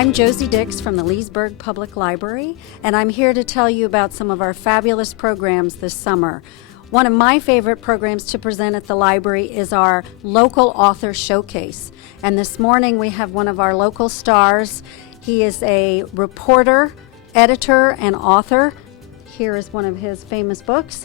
I'm Josie Dix from the Leesburg Public Library, and I'm here to tell you about some of our fabulous programs this summer. One of my favorite programs to present at the library is our local author showcase. And this morning we have one of our local stars. He is a reporter, editor, and author. Here is one of his famous books,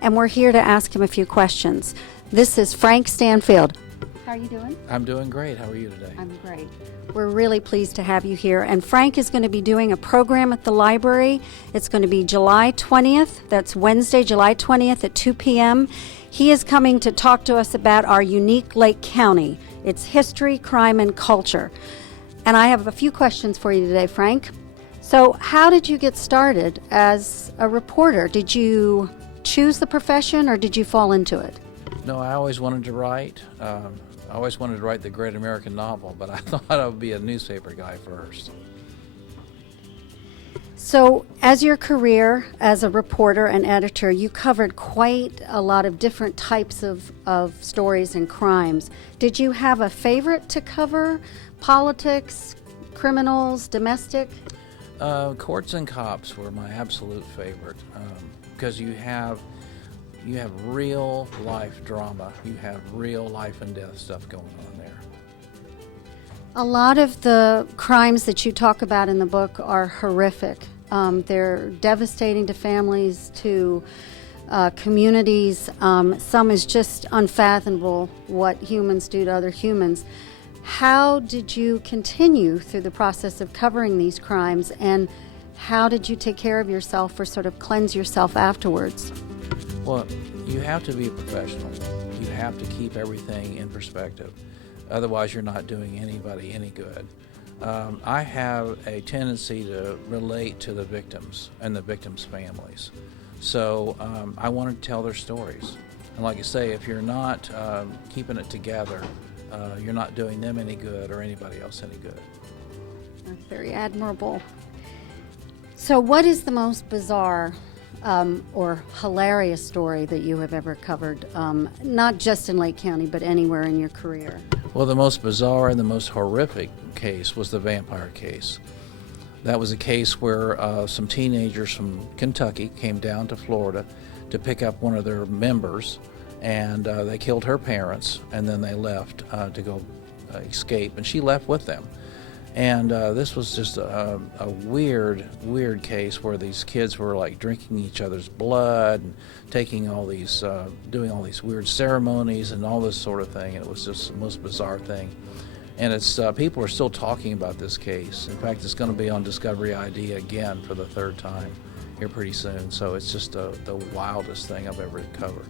and we're here to ask him a few questions. This is Frank Stanfield. How are you doing? I'm doing great. How are you today? I'm great. We're really pleased to have you here. And Frank is going to be doing a program at the library. It's going to be July 20th. That's Wednesday, July 20th at 2 p.m. He is coming to talk to us about our unique Lake County, its history, crime, and culture. And I have a few questions for you today, Frank. So how did you get started as a reporter? Did you choose the profession or did you fall into it? No, I always wanted to write. I always wanted to write the great American novel, but I thought I would be a newspaper guy first. So as your career as a reporter and editor, you covered quite a lot of different types of stories and crimes. Did you have a favorite to cover? Politics, criminals, domestic? Courts and cops were my absolute favorite because you have real life drama. You have real life and death stuff going on there. A lot of the crimes that you talk about in the book are horrific. They're devastating to families, to communities. Some is just unfathomable what humans do to other humans. How did you continue through the process of covering these crimes, and how did you take care of yourself or sort of cleanse yourself afterwards? Well, you have to be a professional. You have to keep everything in perspective. Otherwise, you're not doing anybody any good. I have a tendency to relate to the victims and the victims' families. So I wanted to tell their stories. And like I say, if you're not keeping it together, you're not doing them any good or anybody else any good. That's very admirable. So what is the most bizarre or hilarious story that you have ever covered, not just in Lake County, but anywhere in your career? Well, the most bizarre and the most horrific case was the vampire case. That was a case where some teenagers from Kentucky came down to Florida to pick up one of their members, and they killed her parents, and then they left to go escape, and she left with them. And this was just a weird case where these kids were like drinking each other's blood and taking all these, doing all these weird ceremonies and all this sort of thing. And it was just the most bizarre thing. And it's people are still talking about this case. In fact, it's going to be on Discovery ID again for the third time here pretty soon. So it's just the wildest thing I've ever covered.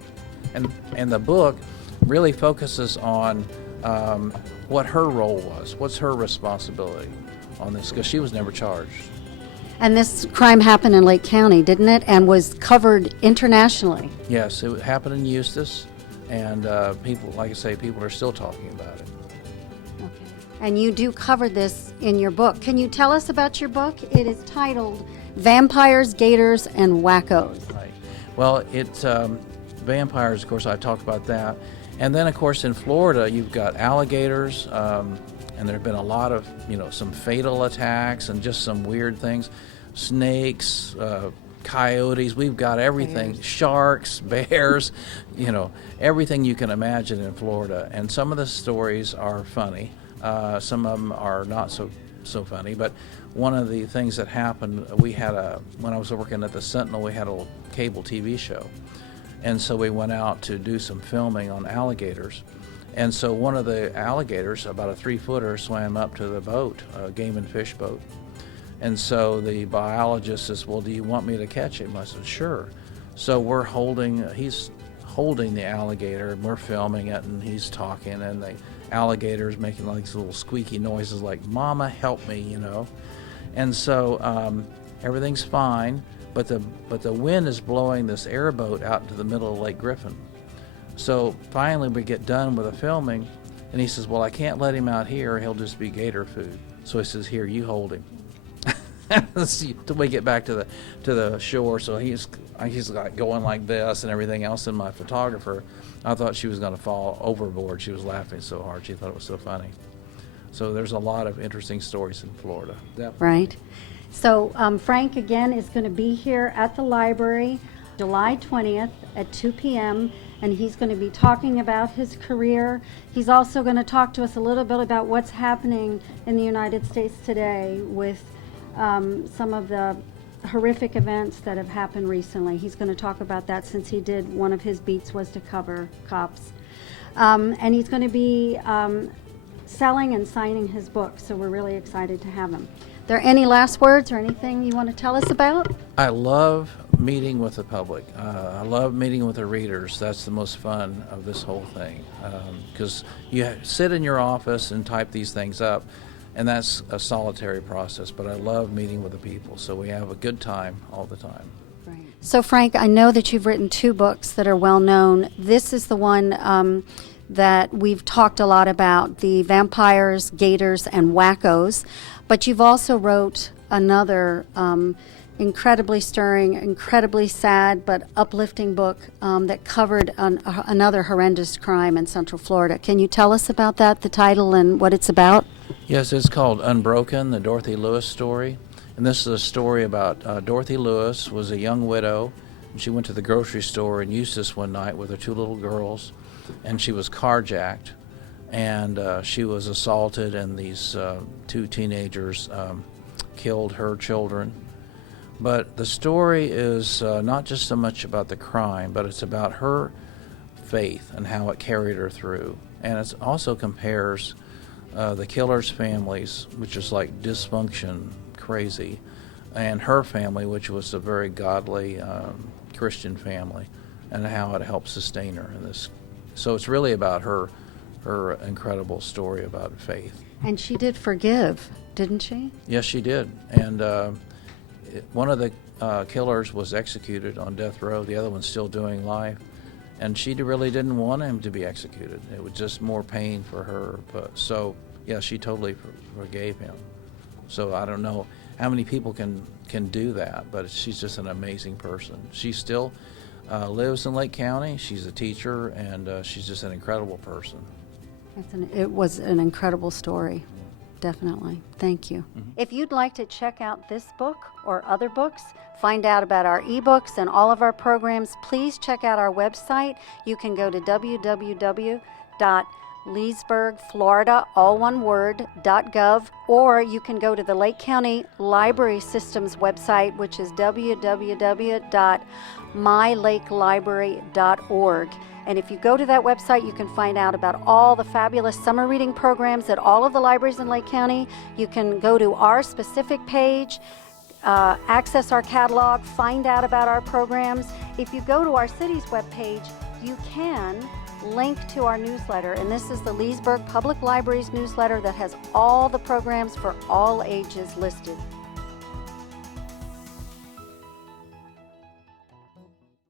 And the book really focuses on what her role was, what's her responsibility on this, because she was never charged. And this crime happened in Lake County, didn't it? And was covered internationally. Yes, it happened in Eustis, and people, like I say, people are still talking about it. Okay. And you do cover this in your book. Can you tell us about your book? It is titled Vampires, Gators, and Wackos. Right. Well, it's vampires, of course, I talked about that. And then, of course, in Florida, you've got alligators, and there have been a lot of, some fatal attacks and just some weird things. Snakes, coyotes, we've got everything. Bears. Sharks, bears, everything you can imagine in Florida. And some of the stories are funny. Some of them are not so funny. But one of the things that happened, when I was working at the Sentinel, we had a cable TV show. And so we went out to do some filming on alligators. And so one of the alligators, about a 3-footer, swam up to the boat, a game and fish boat. And so the biologist says, well, do you want me to catch him? I said, sure. So he's holding the alligator, and we're filming it, and he's talking, and the alligator's making like these little squeaky noises like, Mama, help me, And so everything's fine. But the wind is blowing this airboat out into the middle of Lake Griffin. So finally we get done with the filming, and he says, well, I can't let him out here. He'll just be gator food. So he says, here, you hold him. Till we get back to the shore. So he's like going like this and everything else. And my photographer, I thought she was going to fall overboard. She was laughing so hard. She thought it was so funny. So there's a lot of interesting stories in Florida. Definitely. Right. So Frank, again, is going to be here at the library July 20th at 2 p.m., and he's going to be talking about his career. He's also going to talk to us a little bit about what's happening in the United States today with some of the horrific events that have happened recently. He's going to talk about that since he did, one of his beats was to cover cops. And he's going to be selling and signing his book, so we're really excited to have him. Are there any last words or anything you want to tell us about? I love meeting with the public. I love meeting with the readers. That's the most fun of this whole thing, because you sit in your office and type these things up, and that's a solitary process, but I love meeting with the people, so we have a good time all the time. Right. So Frank, I know that you've written 2 books that are well known. This is the one that we've talked a lot about, the Vampires, Gators, and Wackos, but you've also wrote another incredibly stirring, incredibly sad, but uplifting book that covered another horrendous crime in Central Florida. Can you tell us about that, the title and what it's about? Yes, it's called Unbroken, the Dorothy Lewis story. And this is a story about Dorothy Lewis was a young widow, and she went to the grocery store in Eustis one night with her 2 little girls, and she was carjacked, and she was assaulted, and these 2 teenagers killed her children. But the story is not just so much about the crime, but it's about her faith and how it carried her through. And it also compares the killer's families, which is like dysfunction, crazy, and her family, which was a very godly Christian family, and how it helped sustain her in this. So it's really about her incredible story about faith. And she did forgive, didn't she? Yes, she did. And one of the killers was executed on death row. The other one's still doing life. And she really didn't want him to be executed. It was just more pain for her. But so, yeah, she totally forgave him. So I don't know how many people can do that, but she's just an amazing person. She still lives in Lake County. She's a teacher, and she's just an incredible person. It was an incredible story. Definitely. Thank you. Mm-hmm. If you'd like to check out this book or other books, find out about our ebooks and all of our programs, please check out our website. You can go to www.leesburgflorida, all one word, .gov, or you can go to the Lake County Library System's website, which is www.mylakelibrary.org. And if you go to that website, you can find out about all the fabulous summer reading programs at all of the libraries in Lake County. You can go to our specific page, access our catalog, find out about our programs. If you go to our city's webpage, you can link to our newsletter, and this is the Leesburg Public Library's newsletter that has all the programs for all ages listed.